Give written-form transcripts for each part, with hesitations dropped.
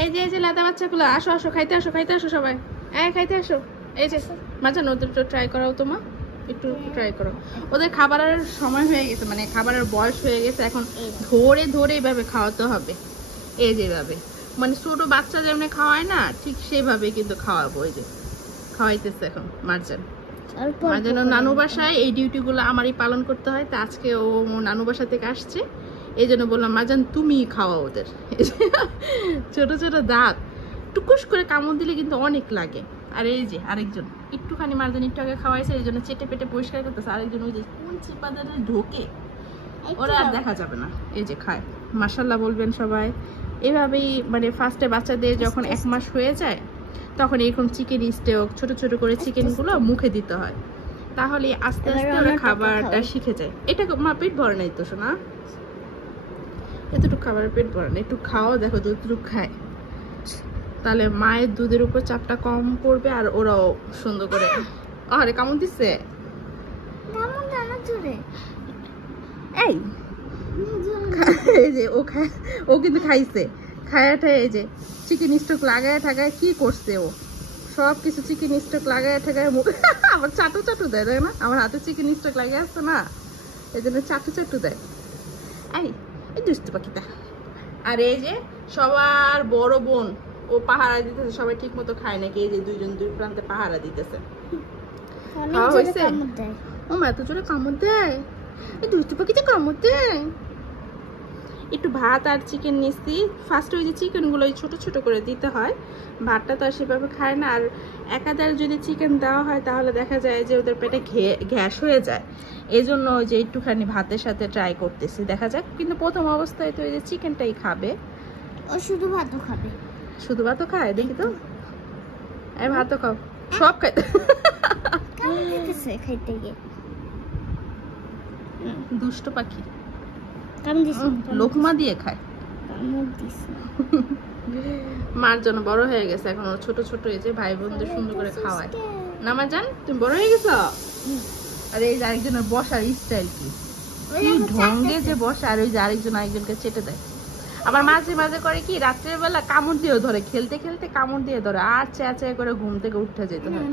এই যে লাদা বাচ্চাগুলো আসো আসো খাইতে আসো সবাই। খাইতে আসো। এই যে মাঝান ওদের একটু ট্রাই করাও তোমা, একটু ট্রাই করো। ওদের খাবারের সময় হয়ে গেছে, মানে খাবারের বয়স হয়ে গেছে, এখন ধরে ধরে এইভাবে খাওয়াতে হবে। এই যেভাবে মানে ছোট বাচ্চা যেমন খাওয়ায় না, ঠিক সেভাবে কিন্তু খাওয়াবো। এই যে খাওয়াইতেছে এখন মার্জান। মার্জান নানু বাসায় এই ডিউটিগুলো আমারই পালন করতে হয়। তা আজকে ও নানু বাসা থেকে আসছে, এই জন্য বললাম মার্জান তুমি খাওয়া ওদের। ছোট ছোট দাঁত টুকুস করে কামড় দিলে কিন্তু অনেক লাগে। আর এই যে আরেকজন একটুখানি মার্জান একটু আগে খাওয়াইছে, এই জন্য চেটে পেটে পরিষ্কার করতেছে। আরেকজন ওই যে কোন চিপাদারে ঢোকে, ওরা আর দেখা যাবে না। এই যে খায়, মাশাল্লাহ বলবেন সবাই। এভাবেই মানে ফার্স্টে বাচ্চাদের যখন 1 মাস হয়ে যায় তখন এরকম চিকেন স্টেক ছোট ছোট করে চিকেনগুলো মুখে দিতে হয়, তাহলে আস্তে আস্তে ওরা খাবারটা শিখে যায়। এটা মা পেট ভরে নাই তো শোনা, এতটুকু খাবার পেট ভরে না, একটু খাও, দেখো যতটুকু খায়, তাহলে মায়ের দুধের উপর চাপটা কম পড়বে আর ওরাও সুন্দর করে। আরে কেমন দিচ্ছে এই এই যে ও কিন্তু খাইছে, খায়াটা এই যে চিকেন স্টক লাগায় ঠাকায় কি করছে, ও সব কিছু চিকেন স্টক লাগায় ঠাকায় মুখ আবার চাটু চাটু দেয়, তাই না? আমার হাতে চিকেন স্টক লাগিয়ে আসতো না, এই জন্য চাটু চাটু দেয়। এই দুষ্টু পাখিটা। আর এই যে সবার বড় বোন, ও পাহারা দিতেছে, সবাই ঠিক মতো খায় নাকি। এই যে দুইজন দুই প্রান্তে পাহারা দিতেছে। খাওয়া হয়েছে? ও মা এত জোরে কামড় দেয়, এই দুষ্টু পাখিটা কামড় দেয়। একটু ভাত আর চিকেন নিচ্ছি। ফার্স্টে ওই যে চিকেনগুলো ছোট ছোট করে দিতে হয়, ভাতটা তো আর সেভাবে খায় না। আর একাধারে যদি চিকেন দেওয়া হয় তাহলে দেখা যায় যে ওদের পেটে গ্যাস হয়ে যায়, এই জন্য ওই যে একটুখানি ভাতের সাথে ট্রাই করতেছি, দেখা যাক। কিন্তু প্রথম অবস্থায় তো ওই যে চিকেনটাই খাবে। ও শুধু ভাতও খাবে? শুধু ভাতও খায়, দেখি তো। এই ভাতও খাও, সব খাইতে খাইতে গিয়ে দুষ্ট পাখি, লোকমা দিয়ে খায়। মার জন্য বড় হয়ে গেছে এখন, ছোট ছোট এই যে ভাই বোনদের সুন্দর করে খাওয়ায় না। মা জান তুমি বড় হয়ে গেছো। আর এই যে আরেকজনের বসার স্টাইল কি ঢঙ্গে যে বসে, আর ওই যে আরেকজন আরেকজনকে চেটে দেয়। আবার মাঝে মাঝে করে কি রাত্রের বেলা কামড় দিয়ে ধরে, খেলতে খেলতে কামড় দিয়ে ধরে, আর চেঁচায় করে ঘুম থেকে উঠে যেতে হয়।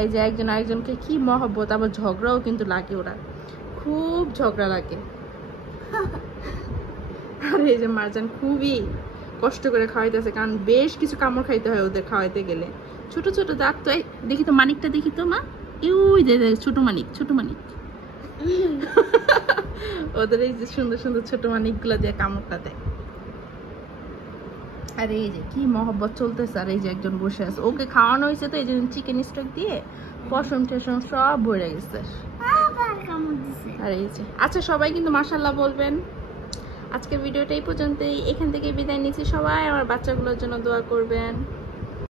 এই যে একজন আরেকজনকে কি মহব্বত। আবার ঝগড়াও কিন্তু লাগে, ওরা খুব ঝগড়া লাগে। আর এই যে মারজান খুবই কষ্ট করে খাওয়াইতেছে, কারণ বেশ কিছু কামড় খাইতে হয় ওদের খাওয়াইতে গেলে। ছোট ছোট দাঁত তো। দেখি তো মানিকটা, দেখি তো মা, ওই যে ছোট মানিক, ছোট মানিক। ওদের এই যে সুন্দর সুন্দর ছোট মানিক গুলা দিয়ে কামড়টা দেয়। আর এই যে কি মহব্বত চলতেছে। আর এই যে একজন বসে আছে, ওকে খাওয়ানো হয়েছে তো এই যে চিকেন স্টক দিয়ে পশম টেশম সব ভরে গেছে। আর এই যে আচ্ছা, সবাই কিন্তু মাশাআল্লাহ বলবেন। আজকের ভিডিওটা এই পর্যন্তই, এখান থেকে বিদায় নিচ্ছি। সবাই আমার বাচ্চাগুলোর জন্য দোয়া করবেন।